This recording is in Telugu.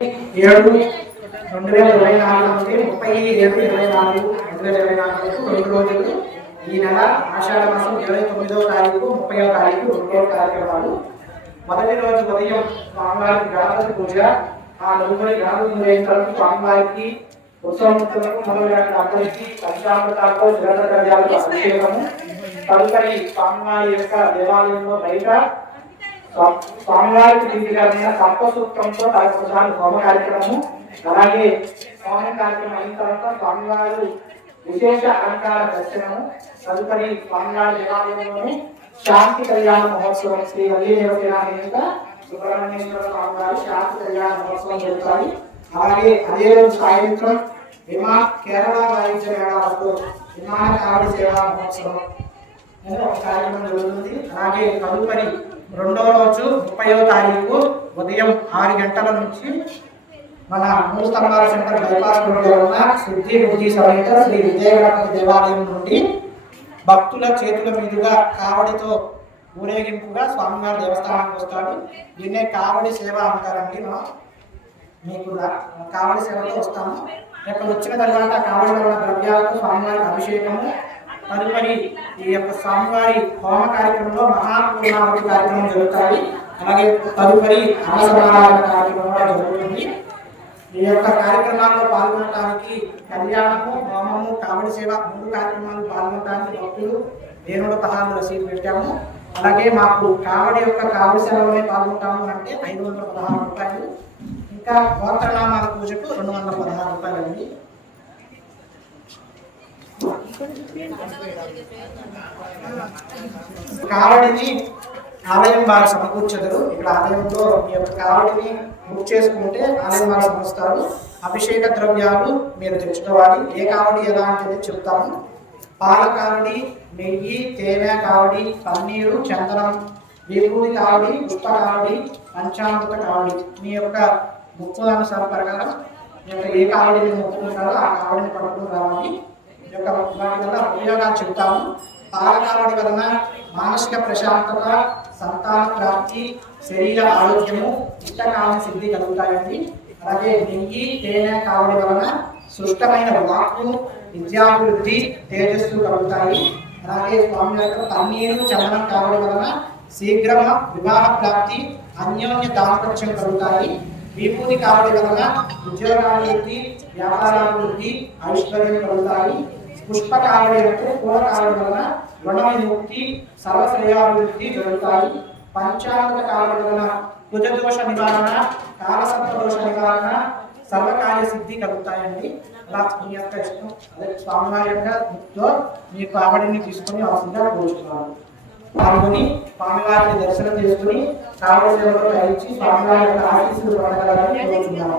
ఏడు రెండు వేల ఇరవై నాలుగు నుండి ముప్పై ఏడు ఇరవై నాలుగు రెండు వేల ఇరవై నాలుగు వరకు రెండు రోజులు ఈ నెల ఆషాఢ మాసం ఇరవై తొమ్మిదవ తారీఖు ముప్పైవ తారీఖు రెండు రోజుల కార్యక్రమాలు మొదటి రోజు ఉదయం స్వామివారికి గణపతి పూజ. ఆ నలుగురి గణపతి పూజ అయిన తర్వాత స్వామివారికి ఉత్సవములకు మొదలైన అందరికీ పంచామృతాలతో జగత ద్రవ్యాలతో అభిషేకము. తదుపరి స్వామివారి యొక్క దేవాలయంలో బయట స్వామివారికి ప్రీతికరమైన సప్తసూత్రంతో పదకొండుసార్లు హోమ కార్యక్రమము అలాగే హోమ కార్యక్రమం అయిన తర్వాత స్వామివారు విశేష అలంకార దర్శనము తదుపరి స్వామివారి దేవాలయంలోని శాంతి కళ్యాణ మహోత్సవం శ్రీ వల్లి దేవసేనాధినేత సుబ్రహ్మణ్యేశ్వర స్వామివారి శాంతి కళ్యాణ మహోత్సవం జరుగుతాయి. అలాగే అదే రోజు సాయంత్రం విమా కేరళ వాయిద్య మేళాలతో విమాన కావడి సేవా మహోత్సవం ఒక కార్యక్రమం జరుగుతుంది. అలాగే తదుపరి రెండో రోజు ముప్పైవ తారీఖు ఉదయం ఆరు గంటల నుంచి మన మూడు స్తంభాల సెంటర్ బైపాస్ రోడ్లో ఉన్న శుద్ధి బుద్ధి సమేత శ్రీ విజయగణపతి దేవాలయం నుండి భక్తుల చేతుల మీదుగా కావడితో ఊరేగింపుగా స్వామివారి దేవస్థానానికి వస్తాడు. దీన్నే కావడి సేవ అంటారండి మనం మీకు కావడి సేవతో వస్తాము. ఇక్కడ వచ్చిన తర్వాత కావడిలో ఉన్న ద్రవ్యాలకు స్వామివారికి అభిషేకము తదుపరి ఈ యొక్క స్వామివారి హోమ కార్యక్రమంలో మహాపూర్ణావతి కార్యక్రమం జరుగుతాయి. అలాగే తదుపరి అన్నసమారాధన కార్యక్రమం కూడా జరుగుతుంది. ఈ యొక్క కార్యక్రమాల్లో పాల్గొనడానికి కళ్యాణము హోమము కావడి సేవ మూడు కార్యక్రమాలు పాల్గొనడానికి భక్తులు దేవుడు పదహారు రసీదు పెట్టాము. అలాగే మాకు కావడి యొక్క కావడి సేవలోనే పాల్గొంటాము అంటే ఐదు వందల పదహారు రూపాయలు. ఇంకా గోత్రనామాల పూజకు రెండు వందల పదహారు రూపాయలు అండి. కావడిని ఆలయం వారు సమకూర్చదురు. ఇక్కడ ఆలయంలో మీ యొక్క కావడిని బుక్ చేసుకుంటే ఆలయం వారు సమస్తారు అభిషేక ద్రవ్యాలు మీరు తెచ్చుకోవాలి ఏ కావడి ఎలా అంటే చెప్తాము. పాల కావడి నెయ్యి తేనె కావడి పన్నీరు చందనం విభూతి కావడి గుప్ప కావడి పంచామృత కావడి మీ యొక్క ముక్కులానుసారం ప్రకారం మీ యొక్క ఏ కావడిని మీరు మొక్కుకుంటారో ఆ కావడిని పట్టుకుని రావాలి యొక్క వాటి వల్ల ఉపయోగాలు చెప్తాము. పాలకావడి వలన మానసిక ప్రశాంతత సంతాన ప్రాప్తి శరీర ఆరోగ్యము ఇష్టకాల సిద్ధి కలుగుతాయండి. అలాగే నెయ్యి తేనె కావడి వలన సుష్టమైన వాక్కు విద్యాభివృద్ధి తేజస్సు కలుగుతాయి. అలాగే స్వామి యొక్క పన్నీరు చందనం కావడం వలన శీఘ్రమ వివాహ ప్రాప్తి అన్యోన్య దాంపత్యం కలుగుతాయి. విభూతి కావడం వలన ఉద్యోగాభివృద్ధి వ్యాపారాభివృద్ధి ఐశ్వర్యం కలుగుతాయి. పుష్ప కావడి అంటే పూల కావడం వలన రుణ విముక్తి సర్వశ్రేయాభివృద్ధి జరుగుతాయి. పంచామృత కావడం వలన కుజదోష నివారణ కాలసర్ప దోష నివారణ సర్వకార్య సిద్ధి కలుగుతాయండి. అలా మీ యొక్క ఇష్టం అదే స్వామివారిగా యొక్క మీ కావడిని తీసుకుని అవసరంగా కోరుతున్నాను పాల్గొని స్వామివారిని దర్శనం చేసుకుని కావడి సేవలో కలిసి స్వామివారి యొక్క ఆశీస్సులు పొందగలని కోరుతున్నాను